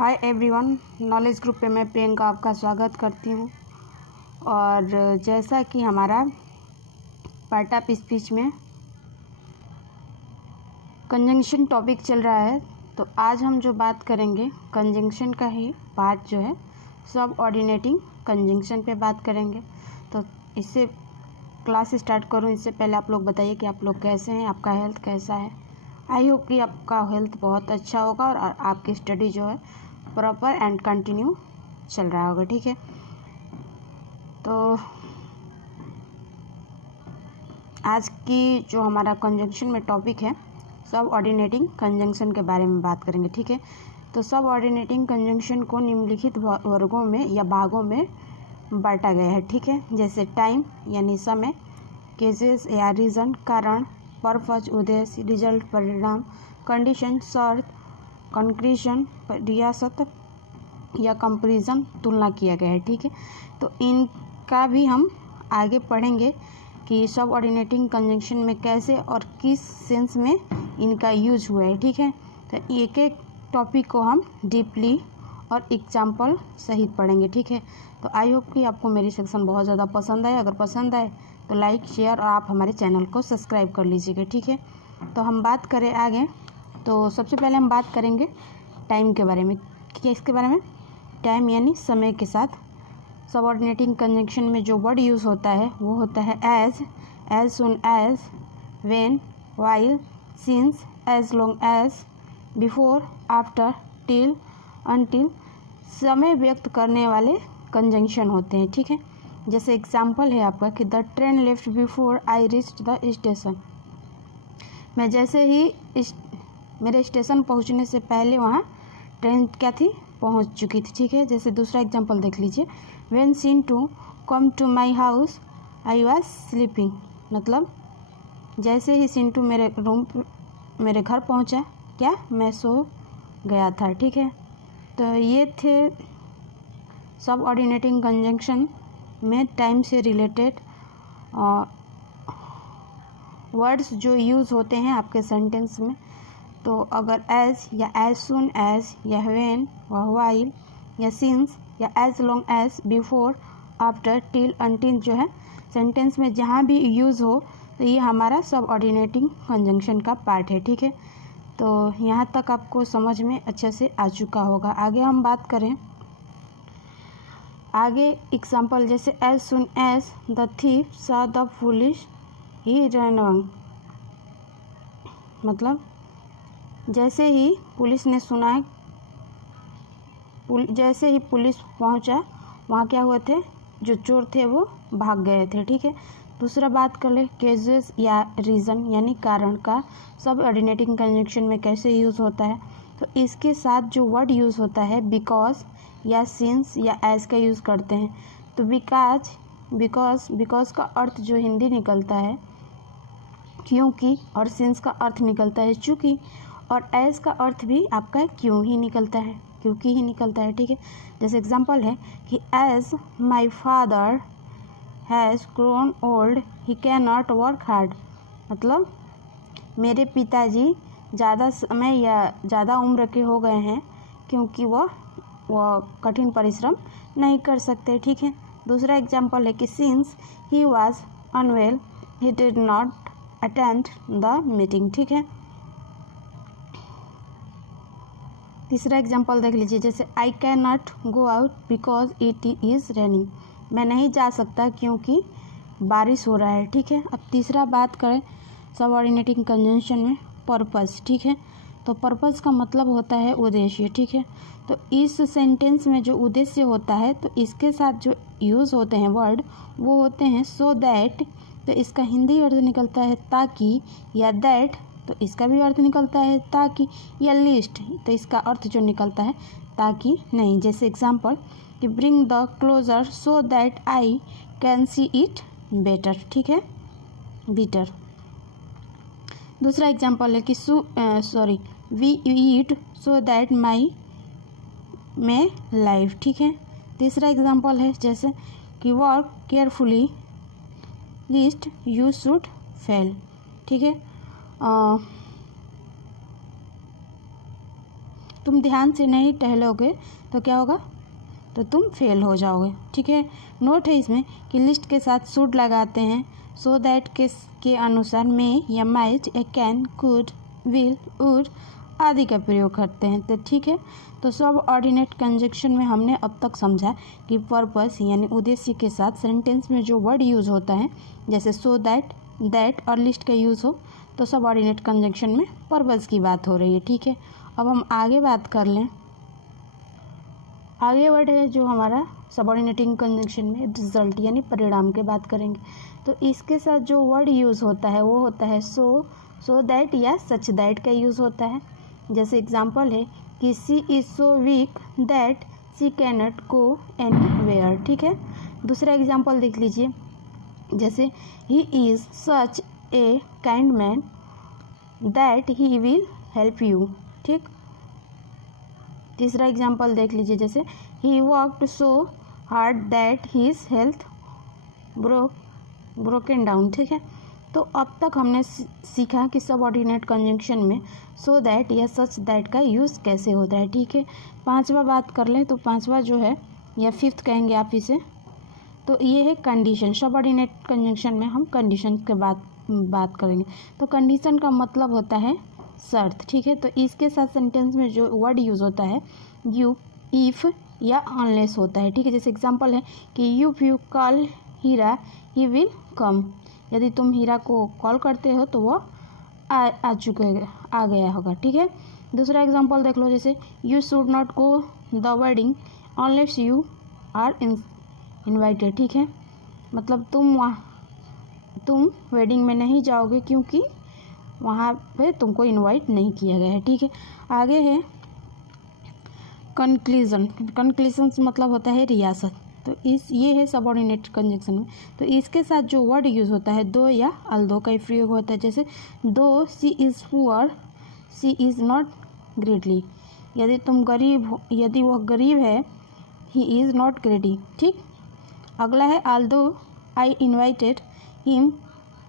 Hi everyone, knowledge group पे मैं प्रियंका आपका स्वागत करती हूँ। और जैसा कि हमारा पार्ट ऑफ स्पीच में कंजंक्शन टॉपिक चल रहा है, तो आज हम जो बात करेंगे कंजंक्शन का ही पार्ट जो है सब ऑर्डिनेटिंग कंजंक्शन पे बात करेंगे। तो इससे क्लास स्टार्ट करूँ इससे पहले आप लोग बताइए कि आप लोग कैसे हैं, आपका हेल्थ कैसा है। आई होप कि आपका हेल्थ बहुत अच्छा होगा और आपकी स्टडी जो है प्रॉपर एंड कंटिन्यू चल रहा होगा। ठीक है, तो आज की जो हमारा कंजंक्शन में टॉपिक है सब ऑर्डिनेटिंग कंजंक्शन के बारे में बात करेंगे। ठीक है, तो सब ऑर्डिनेटिंग कंजंक्शन को निम्नलिखित वर्गों में या भागों में बांटा गया है। ठीक है, जैसे टाइम यानी समय, केसेस या रीज़न कारण, पर्पज उद्देश्य, रिजल्ट परिणाम, कंडीशन शर्त, कंक्लूजन रियासत या कंपैरिजन तुलना किया गया है। ठीक है, तो इनका भी हम आगे पढ़ेंगे कि सब ऑर्डिनेटिंग कंजंक्शन में कैसे और किस सेंस में इनका यूज हुआ है। ठीक है, तो एक एक टॉपिक को हम डीपली और एग्जाम्पल सहित पढ़ेंगे। ठीक है, तो आई होप कि आपको मेरी सेक्शन बहुत ज़्यादा पसंद आए। अगर पसंद आए तो लाइक शेयर और आप हमारे चैनल को सब्सक्राइब कर लीजिएगा। ठीक है, तो हम बात करें आगे, तो सबसे पहले हम बात करेंगे टाइम के बारे में। किसके बारे में? टाइम यानी समय के साथ सबऑर्डिनेटिंग कंजंक्शन में जो वर्ड यूज़ होता है वो होता है as soon as, when, while, since, as long as, before, after, till, until समय व्यक्त करने वाले कंजंक्शन होते हैं। ठीक है, जैसे एग्जाम्पल है आपका कि the train left before I reached the station. मैं जैसे ही मेरे स्टेशन पहुंचने से पहले वहाँ ट्रेन क्या थी, पहुंच चुकी थी। ठीक है, जैसे दूसरा एग्जांपल देख लीजिए, when Chintu come to my house I was sleeping. मतलब जैसे ही चिंटू मेरे घर पहुंचा, क्या मैं सो गया था। ठीक है, तो ये थे सब ऑर्डिनेटिंग कंजंक्शन में टाइम से रिलेटेड वर्ड्स जो यूज़ होते हैं आपके सेंटेंस में। तो अगर एज या एज सुन एज या व्हेन या व्हाइल या सिंस या as long as, before, after, till, until जो है सेंटेंस में जहाँ भी यूज़ हो तो ये हमारा सब ऑर्डिनेटिंग कंजंक्शन का पार्ट है। ठीक है, तो यहाँ तक आपको समझ में अच्छे से आ चुका होगा। आगे हम बात करें, आगे एग्जाम्पल जैसे as soon as the thief saw the police he run away. मतलब जैसे ही पुलिस ने सुना, जैसे ही पुलिस पहुंचा वहाँ क्या हुए थे, जो चोर थे वो भाग गए थे। ठीक है, दूसरा बात कर ले केसेस या रीज़न यानी कारण का सब ऑर्डिनेटिंग कंजंक्शन में कैसे यूज़ होता है। तो इसके साथ जो वर्ड यूज़ होता है बिकॉज या सिंस या एज का यूज़ करते हैं। तो बिकॉज का अर्थ जो हिंदी निकलता है क्योंकि, और सिंस का अर्थ निकलता है चूँकि, और एज का अर्थ भी आपका क्यों ही निकलता है, क्योंकि ही निकलता है। ठीक है, जैसे एग्जांपल है कि as my father has grown old he can not work hard. मतलब मेरे पिताजी ज़्यादा समय या ज़्यादा उम्र के हो गए हैं क्योंकि वह कठिन परिश्रम नहीं कर सकते। ठीक है, दूसरा एग्जांपल है कि since he was unwell he did not attend the meeting. ठीक है, तीसरा एग्जांपल देख लीजिए, जैसे I can not go out because it is raining. मैं नहीं जा सकता क्योंकि बारिश हो रहा है। ठीक है, अब तीसरा बात करें सब ऑर्डिनेटिंग कंजंक्शन में पर्पस। ठीक है, तो पर्पस का मतलब होता है उद्देश्य। ठीक है, तो इस सेंटेंस में जो उद्देश्य होता है तो इसके साथ जो यूज़ होते हैं वर्ड वो होते हैं सो दैट। तो इसका हिंदी अर्थ निकलता है ताकि, या दैट तो इसका भी अर्थ निकलता है ताकि, या लिस्ट तो इसका अर्थ जो निकलता है ताकि नहीं। जैसे एग्जांपल कि bring the closer so that I can see it better. ठीक है, बेटर। दूसरा एग्जांपल है कि we eat so that my may life. ठीक है, तीसरा एग्जांपल है जैसे कि work carefully lest you should fail. ठीक है, तुम ध्यान से नहीं टहलोगे तो क्या होगा, तो तुम फेल हो जाओगे। ठीक है, नोट है इसमें कि लिस्ट के साथ शुड लगाते हैं, सो दैट के अनुसार में या माइट या कैन, कुड, विल, वुड आदि का प्रयोग करते हैं। तो ठीक है, तो सब ऑर्डिनेट कंजक्शन में हमने अब तक समझा कि पर्पस यानी उद्देश्य के साथ सेंटेंस में जो वर्ड यूज़ होता है, जैसे सो दैट, दैट और लिस्ट का यूज़ हो, तो सब ऑर्डिनेट कंजक्शन में पर्पस की बात हो रही है। ठीक है, अब हम आगे बात कर लें। आगे वर्ड है जो हमारा सबऑर्डिनेटिंग कंजंक्शन में रिजल्ट यानी परिणाम के बात करेंगे। तो इसके साथ जो वर्ड यूज़ होता है वो होता है सो दैट या सच दैट का यूज़ होता है। जैसे एग्जांपल है कि she is so weak that she cannot go anywhere. ठीक है, दूसरा एग्जांपल देख लीजिए, जैसे he is such a kind man that he will help you. ठीक, तीसरा एग्जांपल देख लीजिए, जैसे he worked so hard that his health broken down. ठीक है, तो अब तक हमने सीखा कि सबऑर्डिनेट कंजंक्शन में सो दैट या सच दैट का यूज़ कैसे होता है। ठीक है, पांचवा बात कर लें, तो पांचवा जो है या फिफ्थ कहेंगे आप इसे, तो ये है कंडीशन। सबऑर्डिनेट कंजंक्शन में हम कंडीशन के बात करेंगे। तो कंडीशन का मतलब होता है शर्त। ठीक है, तो इसके साथ सेंटेंस में जो वर्ड यूज़ होता है यू, इफ़ या अनलेस होता है। ठीक है, जैसे एग्जांपल है कि you call Hira he will come. यदि तुम हीरा को कॉल करते हो तो वो आ गया होगा। ठीक है, दूसरा एग्जांपल देख लो, जैसे you should not go the wedding unless you are invited. ठीक है, मतलब तुम वेडिंग में नहीं जाओगे क्योंकि वहाँ पे तुमको इनवाइट नहीं किया गया है। ठीक है, आगे है कंक्लूजन। कंक्लूजन मतलब होता है रियासत। तो ये है सबऑर्डिनेट कंजंक्शन में। तो इसके साथ जो वर्ड यूज़ होता है दो या अल्दो का प्रयोग होता है। जैसे दो she is poor she is not greatly. यदि तुम गरीब हो, यदि वह गरीब है, ही इज़ नॉट ग्रेडी। ठीक, अगला है Aldous I invited him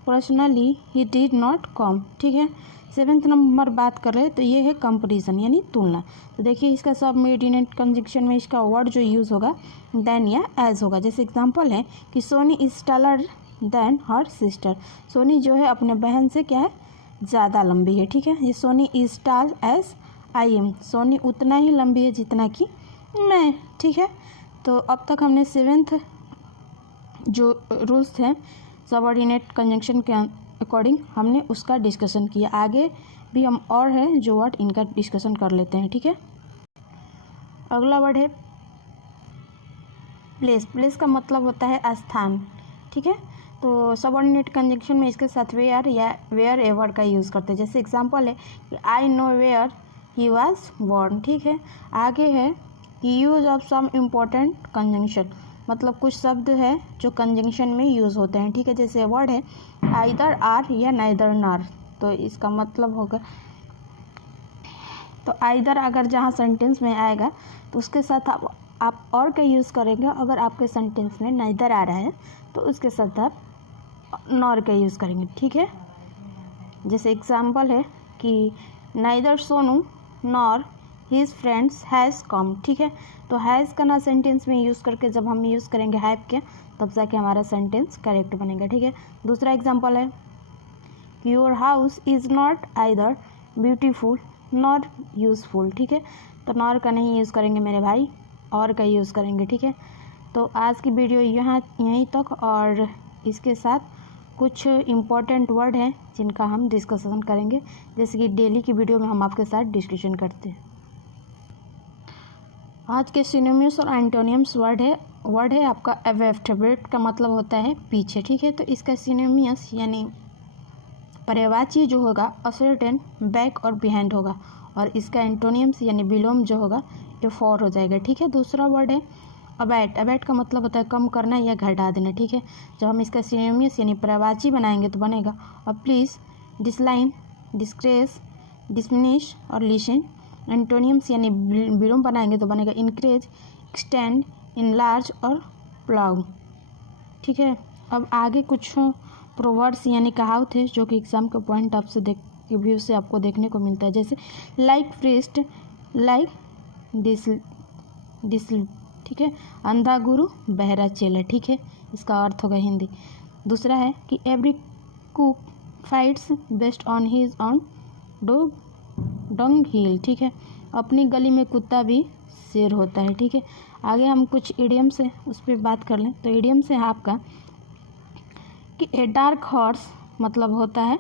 personally he did not come. ठीक है, सेवेंथ नंबर बात कर रहे हैं, तो ये है कंपैरिजन यानी तुलना। तो देखिए इसका सबऑर्डिनेट कंजंक्शन में इसका वर्ड जो यूज़ होगा देन या एज होगा। जैसे एग्जांपल है कि Soni is taller than her sister. Soni जो है अपने बहन से क्या है, ज़्यादा लंबी है। ठीक है, ये Soni is tall as I am. Soni उतना ही लंबी है जितना कि मैं। ठीक है, तो अब तक हमने सेवेंथ जो रूल्स हैं सबऑर्डिनेट कंजंक्शन के अकॉर्डिंग हमने उसका डिस्कशन किया। आगे भी हम और है जो वर्ड इनका डिस्कशन कर लेते हैं। ठीक है, अगला वर्ड है प्लेस। प्लेस का मतलब होता है स्थान। ठीक है, तो सबऑर्डिनेट कंजंक्शन में इसके साथ वेयर या वेयर ए वर्ड का यूज़ करते हैं। जैसे एग्जांपल है कि I know where he was born. ठीक है, आगे है कि use of some important conjunction, मतलब कुछ शब्द है जो कंजंक्शन में यूज़ होते हैं। ठीक है, जैसे वर्ड है आइदर आर या नाइदर नार। तो इसका मतलब होगा, तो आइदर अगर जहाँ सेंटेंस में आएगा तो उसके साथ आप और का यूज़ करेंगे। अगर आपके सेंटेंस में नाइदर आ रहा है तो उसके साथ आप नॉर का यूज़ करेंगे। ठीक है, जैसे एग्जांपल है कि neither Sonu nor his friends has come. ठीक है, तो हैज़ का ना सेंटेंस में यूज़ करके जब हम यूज़ करेंगे हैव के, तब जाके हमारा सेंटेंस करेक्ट बनेगा। ठीक है, दूसरा एग्जांपल है your house is not either beautiful not useful. ठीक है, तो नॉर का नहीं यूज़ करेंगे मेरे भाई, और का यूज़ करेंगे। ठीक है, तो आज की वीडियो यहीं तक, और इसके साथ कुछ इम्पॉर्टेंट वर्ड हैं जिनका हम डिस्कशन करेंगे, जैसे कि डेली की वीडियो में हम आपके साथ डिस्कशन करते हैं। आज के सिनोनिम्स और एंटोनिम्स वर्ड है आपका अवेफ्ट का मतलब होता है पीछे। ठीक है, तो इसका सिनोनिम्स यानी पर्यायवाची जो होगा असर्टेन, बैक और बिहाइंड होगा, और इसका एंटोनिम्स यानी विलोम जो होगा ये फॉर हो जाएगा। ठीक है, दूसरा वर्ड है अबैट। अबैट का मतलब होता है कम करना या घटा देना। ठीक है, जब हम इसका सिनोनिम्स यानी पर्यायवाची बनाएंगे तो बनेगा और प्लीज़, डिसलाइन, डिस्ग्रेस, डिसमिनिश और लिसन। एंटोनिम्स यानी विलोम बनाएंगे तो बनेगा इंक्रीज, एक्सटेंड, इनलार्ज और प्लाउ। ठीक है, अब आगे कुछ प्रोवर्ब्स यानी कहावत है जो कि एग्जाम के पॉइंट ऑफ से व्यू से आपको देखने को मिलता है। जैसे लाइक प्रीस्ट लाइक डिसल, ठीक है, अंधा गुरु बहरा चेला, ठीक है, इसका अर्थ होगा हिंदी। दूसरा है कि every cock fights best on his own dunghill, ठीक है, अपनी गली में कुत्ता भी शेर होता है, ठीक है। आगे हम कुछ इडियम्स से उस पर बात कर लें। तो इडियम से है आपका कि ए डार्क हॉर्स मतलब होता है,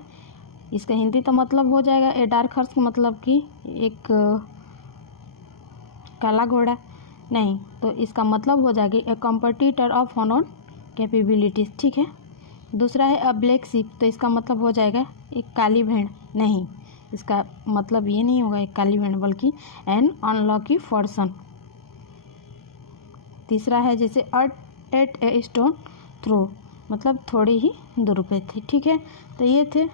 इसका हिंदी तो मतलब हो जाएगा ए डार्क हॉर्स का मतलब कि एक काला घोड़ा, नहीं, तो इसका मतलब हो जाएगी ए कॉम्पिटिटर ऑफ ऑनर कैपेबिलिटीज, ठीक है। दूसरा है अ ब्लैक शिप, तो इसका मतलब हो जाएगा एक काली भेड़, नहीं, इसका मतलब ये नहीं होगा एक काली भेड़, बल्कि एन अनलॉकी पर्सन। तीसरा है जैसे एट ए स्टोन थ्रो, मतलब थोड़ी ही दूर पे थी, ठीक है। तो ये थे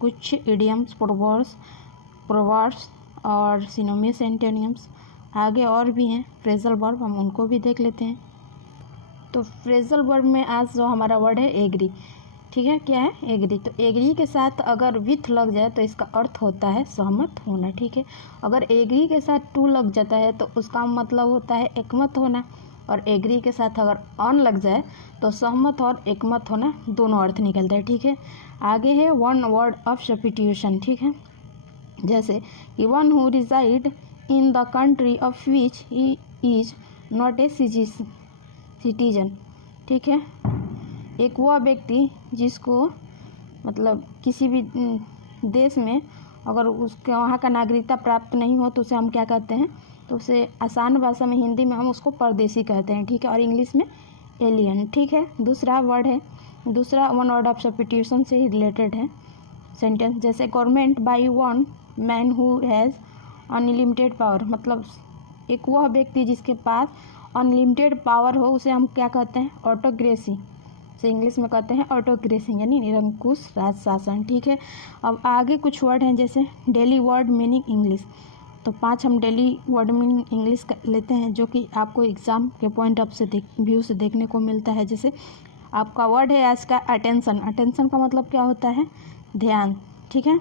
कुछ इडियम्स, प्रोवर्ब्स और सिनोनिम्स, एंटोनिम्स। आगे और भी हैं फ्रेजल वर्ब, हम उनको भी देख लेते हैं। तो फ्रेजल वर्ब में आज जो हमारा वर्ड है एग्री, ठीक है, क्या है एग्री। तो एग्री के साथ अगर विथ लग जाए तो इसका अर्थ होता है सहमत होना, ठीक है। अगर एग्री के साथ टू लग जाता है तो उसका मतलब होता है एकमत होना, और एग्री के साथ अगर ऑन लग जाए तो सहमत और एकमत होना दोनों अर्थ निकलता है, ठीक है। आगे है वन वर्ड ऑफ सब्स्टिट्यूशन, ठीक है, जैसे कि one who resided in the country of which he is not a citizen, ठीक है। एक वह व्यक्ति जिसको मतलब किसी भी देश में अगर उसके वहाँ का नागरिकता प्राप्त नहीं हो तो उसे हम क्या कहते हैं, तो उसे आसान भाषा में हिंदी में हम उसको परदेशी कहते हैं, ठीक है, और इंग्लिश में एलियन, ठीक है। दूसरा वर्ड है, दूसरा वन वर्ड ऑफ सब्स्टिट्यूशन से ही रिलेटेड है सेंटेंस, जैसे government by one man who has unlimited power, मतलब एक वह व्यक्ति जिसके पास अनलिमिटेड पावर हो उसे हम क्या कहते हैं, ऑटोक्रेसी, से इंग्लिश में कहते हैं ऑटोक्रेसी, यानी निरंकुश राज शासन, ठीक है। अब आगे कुछ वर्ड हैं जैसे डेली वर्ड मीनिंग इंग्लिश। तो 5 हम डेली वर्ड मीनिंग इंग्लिश लेते हैं जो कि आपको एग्जाम के पॉइंट ऑफ से व्यू से देखने को मिलता है। जैसे आपका वर्ड है आज का अटेंशन, अटेंशन का मतलब क्या होता है, ध्यान, ठीक है।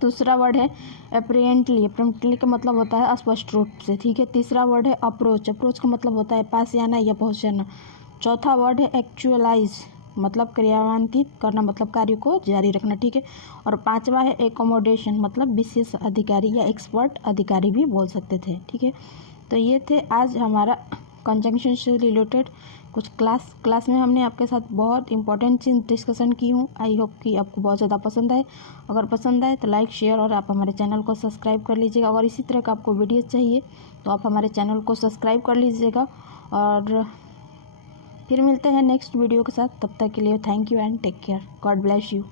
दूसरा वर्ड है अप्रेंटली, अप्रेंटली का मतलब होता है स्पष्ट रूप से, ठीक है। तीसरा वर्ड है अप्रोच, अप्रोच का मतलब होता है पास आना या पहुँच जाना। चौथा वर्ड है एक्चुअलाइज, मतलब क्रियान्वित करना, मतलब कार्य को जारी रखना, ठीक है। और 5वां है एकोमोडेशन, मतलब विशेष अधिकारी या एक्सपर्ट अधिकारी भी बोल सकते थे, ठीक है। तो ये थे आज हमारा कंजंक्शन से रिलेटेड कुछ क्लास में हमने आपके साथ बहुत इंपॉर्टेंट चीज़ डिस्कशन की हूँ। आई होप कि आपको बहुत ज़्यादा पसंद आए। अगर पसंद आए तो लाइक शेयर और आप हमारे चैनल को सब्सक्राइब कर लीजिएगा। अगर इसी तरह का आपको वीडियो चाहिए तो आप हमारे चैनल को सब्सक्राइब कर लीजिएगा। और फिर मिलते हैं नेक्स्ट वीडियो के साथ, तब तक के लिए thank you and take care, God bless you.